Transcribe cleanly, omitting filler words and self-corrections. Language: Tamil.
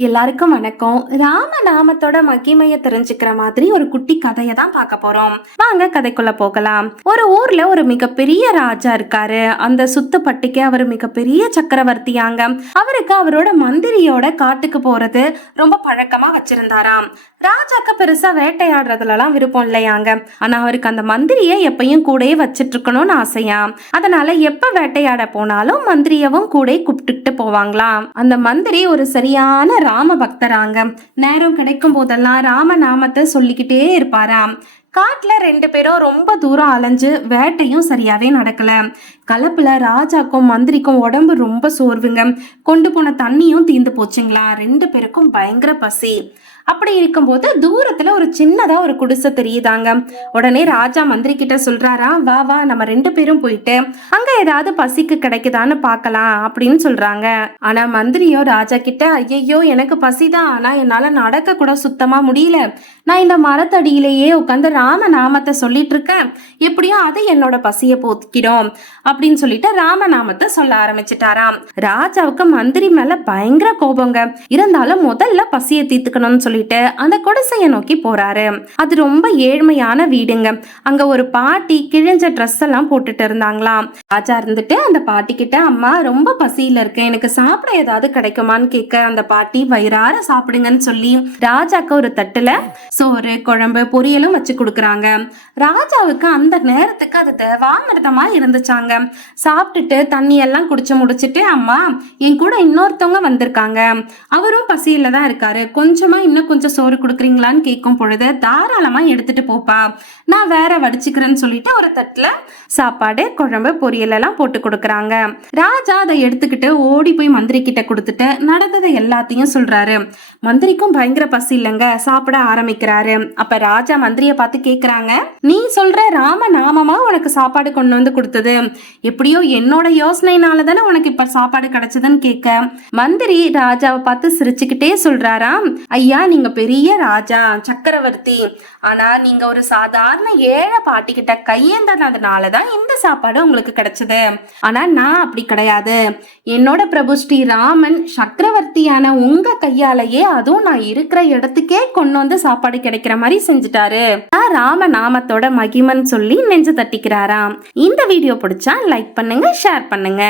எல்லாருக்கும் வணக்கம். ராமநாமத்தோட மகிமைய தெரிஞ்சுக்கிற மாதிரி ஒரு குட்டி கதையை தான் பார்க்க போறோம். வாங்க கதைக்குள்ள போகலாம். ஒரு ஊர்ல ஒரு மிகப்பெரிய ராஜா இருக்காரு. அந்த சுத்துப்பட்டிக்கு அவர் மிகப்பெரிய சக்கரவர்த்தியாங்க. அவருக்கு அவரோட மந்திரியோட காட்டுக்கு போறது ரொம்ப பழக்கமா வச்சிருந்தாராம். ராஜாக்கு பெருசா வேட்டையாடுறதுலாம் விருப்பம் இல்லையாங்க. ஆனா அவருக்கு அந்த மந்திரியை எப்பயும் கூடயே வச்சிட்டு இருக்கணும்னு ஆசையாம். அதனால எப்ப வேட்டையாட போனாலும் மந்திரியவும் கூட கூப்பிட்டுட்டு போவாங்களாம். அந்த மந்திரி ஒரு சரியான ராம பக்தராங்க. நேரம் கிடைக்கும் போதெல்லாம் ராம நாமத்தை சொல்லிக்கிட்டே இருப்பாராம். காட்டுல 2 பேரும் ரொம்ப தூரம் அலைஞ்சு வேட்டையும் சரியாவே நடக்கல. கலப்புல ராஜாக்கும் மந்திரிக்கும் உடம்பு ரொம்ப சோர்வுங்க. கொண்டு போன தண்ணியும் தீந்து போச்சுங்களா. 2 பேருக்கும் பயங்கர பசி. அப்படி இருக்கும்போது தூரத்துல ஒரு சின்னதா ஒரு குடிசை தெரியுதாங்க. உடனே ராஜா மந்திரி கிட்ட சொல்றாரா, வா வா நம்ம 2 பேரும் போயிட்டு அங்க ஏதாவது பசிக்கு கிடைக்குதான்னு பாக்கலாம் அப்படின்னு சொல்றாங்க. ஆனா மந்திரியோ ராஜா கிட்ட, ஐயோ எனக்கு பசிதான், ஆனா என்னால நடக்க கூட சுத்தமா முடியல. நான் இந்த மரத்தடியிலேயே உட்காந்து ராம நாமத்தை சொல்லிட்டு இருக்கேன். எப்படியும் அது என்னோட பசிய போக்கிடும் அப்படின்னு சொல்லிட்டு ராம நாமத்தை சொல்ல ஆரம்பிச்சுட்டாராம். ராஜாவுக்கு மந்திரி மேல பயங்கர கோபங்க. இருந்தாலும் முதல்ல பசியை தீர்த்துக்கணும்னு சொல்லிட்டு அந்த குடிசைய நோக்கி போறாரு. அது ரொம்ப ஏழ்மையான வீடுங்க. அங்க ஒரு பாட்டி கிழிஞ்ச ட்ரெஸ் எல்லாம் போட்டுட்டு இருந்தாங்களாம். ராஜா இருந்துட்டு அந்த பாட்டி கிட்ட, அம்மா ரொம்ப பசியில இருக்கேன், எனக்கு சாப்பிட ஏதாவது கிடைக்குமான்னு கேட்க, அந்த பாட்டி வயிறார சாப்பிடுங்கன்னு சொல்லி ராஜாக்கு ஒரு தட்டுல சோறு குழம்பு பொரியலும் வச்சு கொடுக்குறாங்க. ராஜாவுக்கு அந்த நேரத்துக்கு அது தேவாமிர்தமா இருந்துச்சாங்க. சாப்பிட்டுட்டு தண்ணி எல்லாம் குடிச்சு முடிச்சுட்டு, அம்மா என் கூட இன்னொருத்தவங்க வந்திருக்காங்க, அவரும் பசியில தான் இருக்காரு, கொஞ்சமா இன்னும் கொஞ்சம் சோறு கொடுக்குறீங்களான்னு கேட்கும் பொழுது, தாராளமா எடுத்துட்டு போப்பா, நான் வேற வடிச்சுக்கிறேன்னு சொல்லிட்டு ஒரு தட்டுல சாப்பாடு குழம்பு பொரியல் எல்லாம் போட்டு கொடுக்குறாங்க. ராஜா அதை எடுத்துக்கிட்டு ஓடி போய் மந்திரி கிட்ட கொடுத்துட்டு நடந்ததை எல்லாத்தையும் சொல்றாரு. மந்திரிக்கும் பயங்கர பசி இல்லைங்க, சாப்பிட ஆரம்பிக்கிறாரு. அப்ப ராஜா மந்திரிய பார்த்து கேக்குறாங்க, நீ சொல்ற ராம நாமமா உனக்கு சாப்பாடு கொண்டு வந்து கொடுத்தது, எப்படியோ என்னோட யோசனைனால தானே உனக்கு இப்ப சாப்பாடு கிடைச்சதுன்னு கேட்க, மந்திரி ராஜாவை பார்த்து சிரிச்சுக்கிட்டே சொல்றாராம், ஐயா நீங்க பெரிய ராஜா சக்கரவர்த்தி, ஆனா நீங்க ஒரு சாதாரண ஏழை பாட்டி கிட்ட கையேந்தனதுனாலதான் இந்த சாப்பாடு உங்களுக்கு கிடைச்சது. ஆனா நான் அப்படி கிடையாது. என்னோட பிரபு ஸ்ரீ ராமன் சக்கரவர்த்தியான உங்க கையாலேயே, அதுவும் நான் இருக்கிற இடத்துக்கே கொண்டு வந்து சாப்பாடு கிடைக்கிற மாதிரி செஞ்சுட்டாரு. ராம நாமத்தோட மகிமன் சொல்லி நெஞ்சு தட்டிக்கிறாராம். இந்த வீடியோ பிடிச்சா லைக் பண்ணுங்க, ஷேர் பண்ணுங்க.